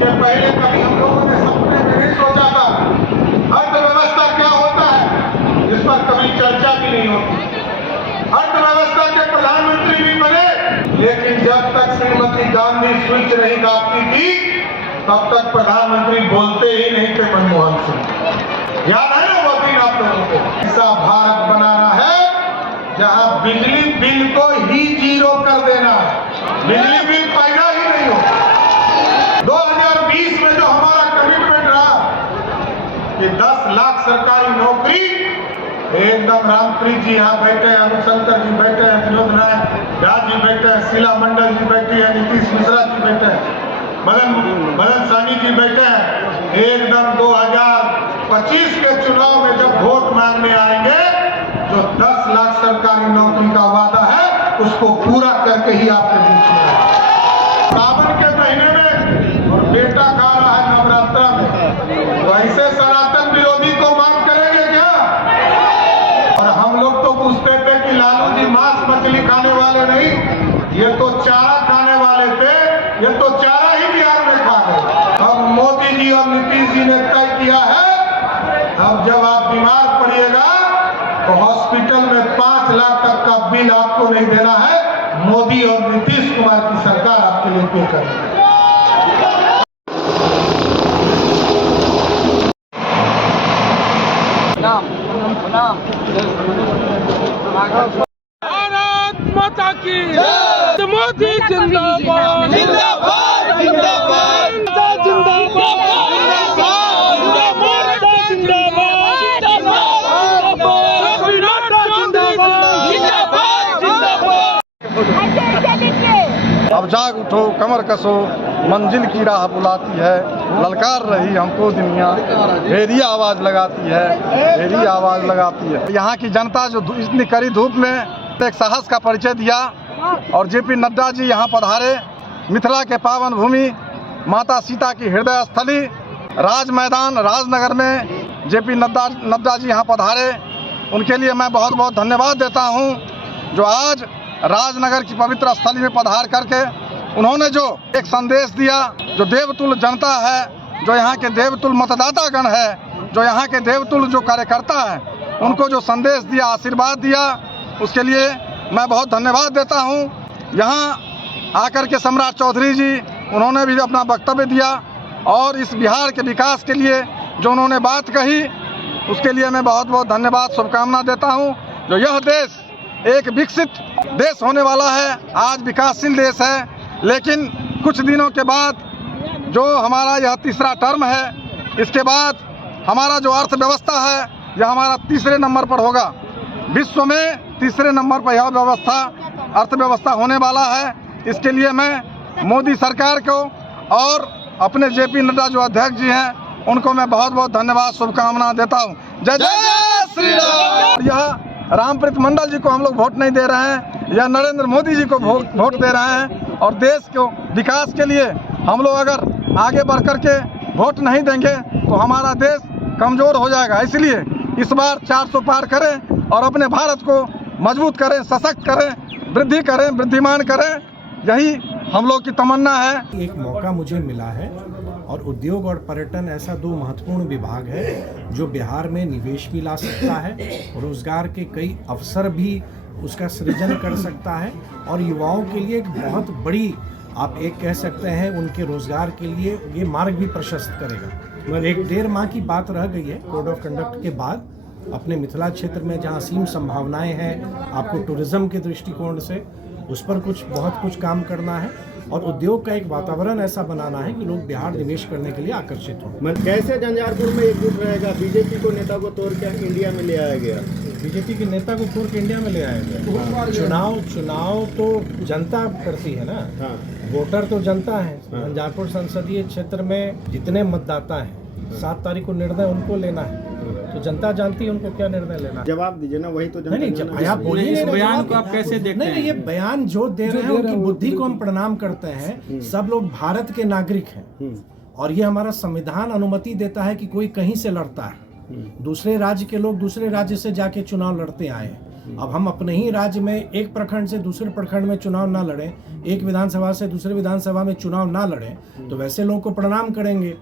इसके पहले कभी हम लोगों ने सपने में नहीं सोचा था। अर्थव्यवस्था क्या होता है इस पर कभी चर्चा भी नहीं होती। अर्थव्यवस्था के प्रधानमंत्री भी बने, लेकिन जब तक श्रीमती गांधी स्विच नहीं दाबती थी तब तक प्रधानमंत्री बोलते ही नहीं थे मनमोहन सिंह। याद है ना वो दिन आप लोगों को? ऐसा भारत बनाना है जहां बिजली बिल को ही जीरो कर देना है, बिजली बिल पैदा ही नहीं हो। 2020 में जो हमारा कमिटमेंट रहा कि 10 लाख सरकारी नौकरी, एकदम रामप्रीत जी यहाँ बैठे हैं, अनुशंकर जी बैठे हैं, विनोद नायक व्यास जी बैठे हैं, शीला मंडल जी बैठी है, नीतीश मिश्रा जी बैठे हैं, मदन सानी जी बैठे हैं। एकदम 2025 के चुनाव में जब वोट मांगने आएंगे, जो 10 लाख सरकारी नौकरी का वादा है उसको पूरा करके ही आपके बीच में आएंगे। सावन के महीने में और बेटा खा रहा है नवरात्रा में, वैसे सनातन विरोधी को मांग करेंगे क्या? और हम लोग तो पूछते थे कि लालू जी मांस मछली खाने वाले नहीं, ये तो चारा खाने वाले थे, ये तो चारा ही बिहार में खा गए। अब मोदी जी और नीतीश जी ने तय किया है, अब जब आप बीमार पड़िएगा तो हॉस्पिटल में 5 लाख तक का बिल आपको नहीं देना है, मोदी और नीतीश कुमार की सरकार आपके लिए पे करेगी। भारत माता की मोदी जिंदाबाद जिंदाबाद जिंदाबाद अब जाग उठो कमर कसो, मंजिल की राह बुलाती है, ललकार रही हमको दुनिया, भेरी आवाज लगाती है, भेरी आवाज लगाती है। यहाँ की जनता जो इतनी कड़ी धूप में एक साहस का परिचय दिया और जेपी नड्डा जी यहाँ पधारे, मिथिला के पावन भूमि माता सीता की हृदय स्थली राज मैदान राजनगर में जेपी नड्डा जी यहाँ पधारे, उनके लिए मैं बहुत बहुत धन्यवाद देता हूँ। जो आज राजनगर की पवित्र स्थली में पधार करके उन्होंने जो एक संदेश दिया, जो देवतुल्य जनता है, जो यहाँ के देवतुल्य मतदाता गण है, जो यहाँ के देवतुल्य जो कार्यकर्ता है, उनको जो संदेश दिया, आशीर्वाद दिया, उसके लिए मैं बहुत धन्यवाद देता हूँ। यहाँ आकर के सम्राट चौधरी जी उन्होंने भी अपना वक्तव्य दिया और इस बिहार के विकास के लिए जो उन्होंने बात कही, उसके लिए मैं बहुत बहुत धन्यवाद शुभकामना देता हूँ। जो यह देश एक विकसित देश होने वाला है, आज विकासशील देश है, लेकिन कुछ दिनों के बाद जो हमारा यह तीसरा टर्म है, इसके बाद हमारा जो अर्थव्यवस्था है यह हमारा तीसरे नंबर पर होगा। विश्व में तीसरे नंबर पर यह अर्थव्यवस्था होने वाला है। इसके लिए मैं मोदी सरकार को और अपने जेपी नड्डा जो अध्यक्ष जी हैं उनको मैं बहुत बहुत धन्यवाद शुभकामना देता हूँ। जय जय श्री राम। यह रामप्रीत मंडल जी को हम लोग वोट नहीं दे रहे हैं, या नरेंद्र मोदी जी को वोट दे रहे हैं, और देश को विकास के लिए हम लोग अगर आगे बढ़ कर के वोट नहीं देंगे तो हमारा देश कमजोर हो जाएगा। इसलिए इस बार 400 पार करें और अपने भारत को मजबूत करें, सशक्त करें, वृद्धि करें, वृद्धिमान करें, यही हम लोग की तमन्ना है। एक मौका मुझे मिला है और उद्योग और पर्यटन ऐसा 2 महत्वपूर्ण विभाग है जो बिहार में निवेश भी ला सकता है, रोजगार के कई अवसर भी उसका सृजन कर सकता है और युवाओं के लिए एक बहुत बड़ी, आप एक कह सकते हैं, उनके रोजगार के लिए ये मार्ग भी प्रशस्त करेगा। 1.5 माह की बात रह गई है कोड ऑफ कंडक्ट के बाद अपने मिथिला क्षेत्र में, जहाँ असीम संभावनाएं हैं, आपको टूरिज्म के दृष्टिकोण से उस पर बहुत कुछ काम करना है और उद्योग का एक वातावरण ऐसा बनाना है कि लोग बिहार निवेश करने के लिए आकर्षित हों। कैसे झंझारपुर में एकजुट रहेगा? बीजेपी को नेता को तोड़ के इंडिया में ले आया गया, बीजेपी के नेता को तोड़ के इंडिया में ले आया गया। चुनाव तो जनता करती है ना, वोटर तो जनता है। झंझारपुर संसदीय क्षेत्र में जितने मतदाता हैं 7 तारीख को निर्णय उनको लेना है, तो जनता जानती है उनको क्या निर्णय लेना। जवाब दीजिए ना, वही तो नहीं, जब आप बोलिए इस बयान को आप कैसे देखते हैं? नहीं, ये बयान जो दे रहे हैं उनकी बुद्धि को हम प्रणाम करते हैं। सब लोग भारत के नागरिक हैं और ये हमारा संविधान अनुमति देता है कि कोई कहीं से लड़ता है, दूसरे राज्य के लोग दूसरे राज्य से जाके चुनाव लड़ते आए हैं, अब हम अपने ही राज्य में एक प्रखंड से दूसरे प्रखंड में चुनाव ना लड़ें, एक विधानसभा से दूसरे विधानसभा में चुनाव ना लड़ें, तो वैसे लोगों को प्रणाम करेंगे।